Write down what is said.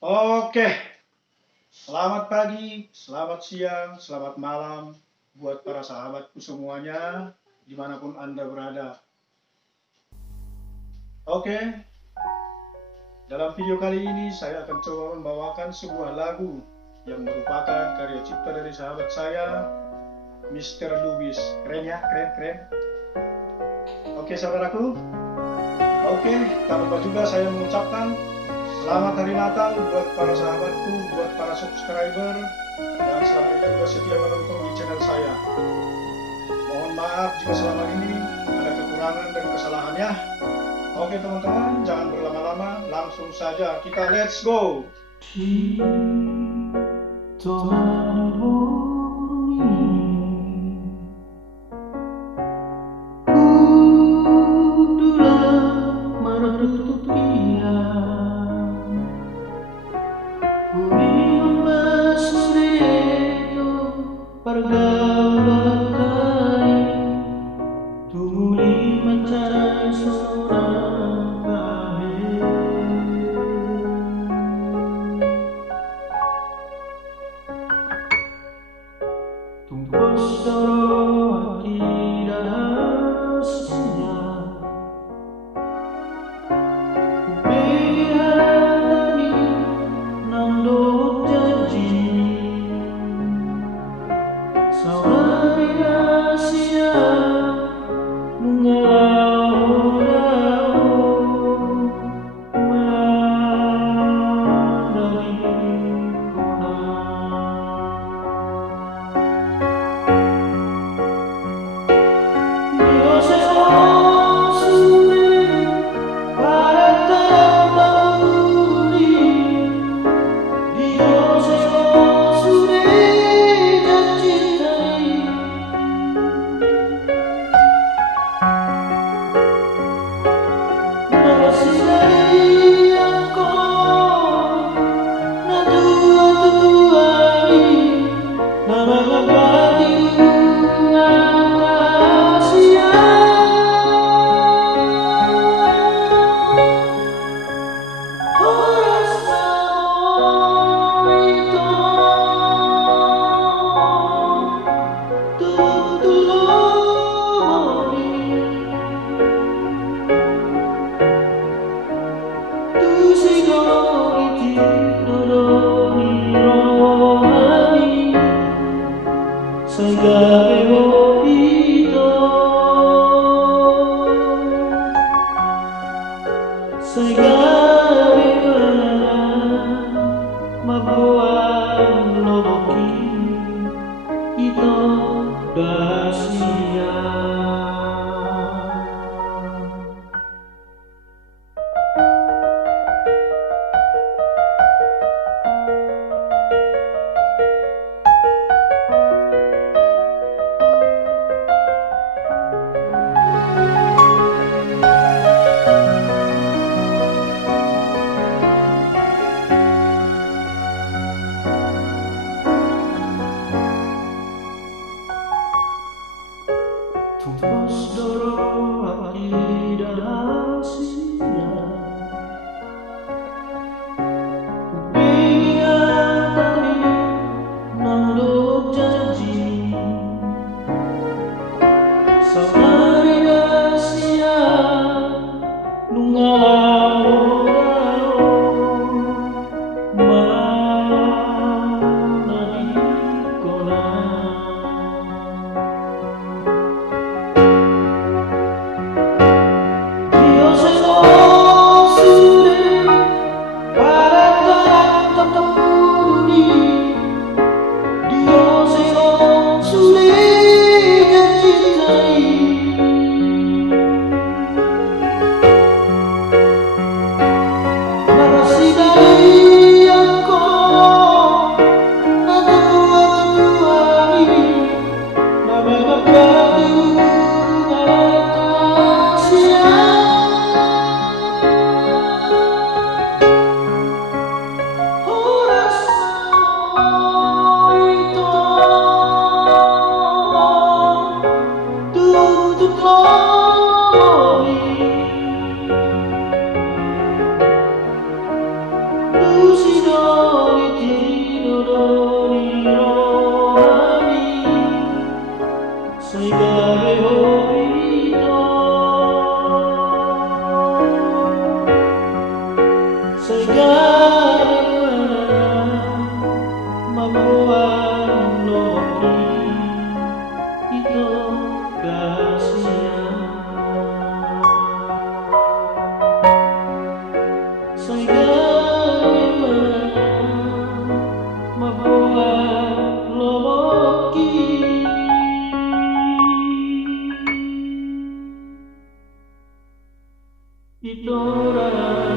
Oke, selamat pagi, selamat siang, selamat malam buat para sahabatku semuanya, dimanapun Anda berada. Oke, dalam video kali ini saya akan coba membawakan sebuah lagu yang merupakan karya cipta dari sahabat saya, Mr. Lubis. Keren ya, keren. Oke, saudaraku. Oke, tak lupa juga saya mengucapkan selamat Hari Natal buat para sahabatku, buat para subscriber yang selama ini juga setia menonton di channel saya. Mohon maaf jika selama ini ada kekurangan dan kesalahannya. Oke teman-teman, jangan berlama-lama, langsung saja kita let's go. Itu rahasia.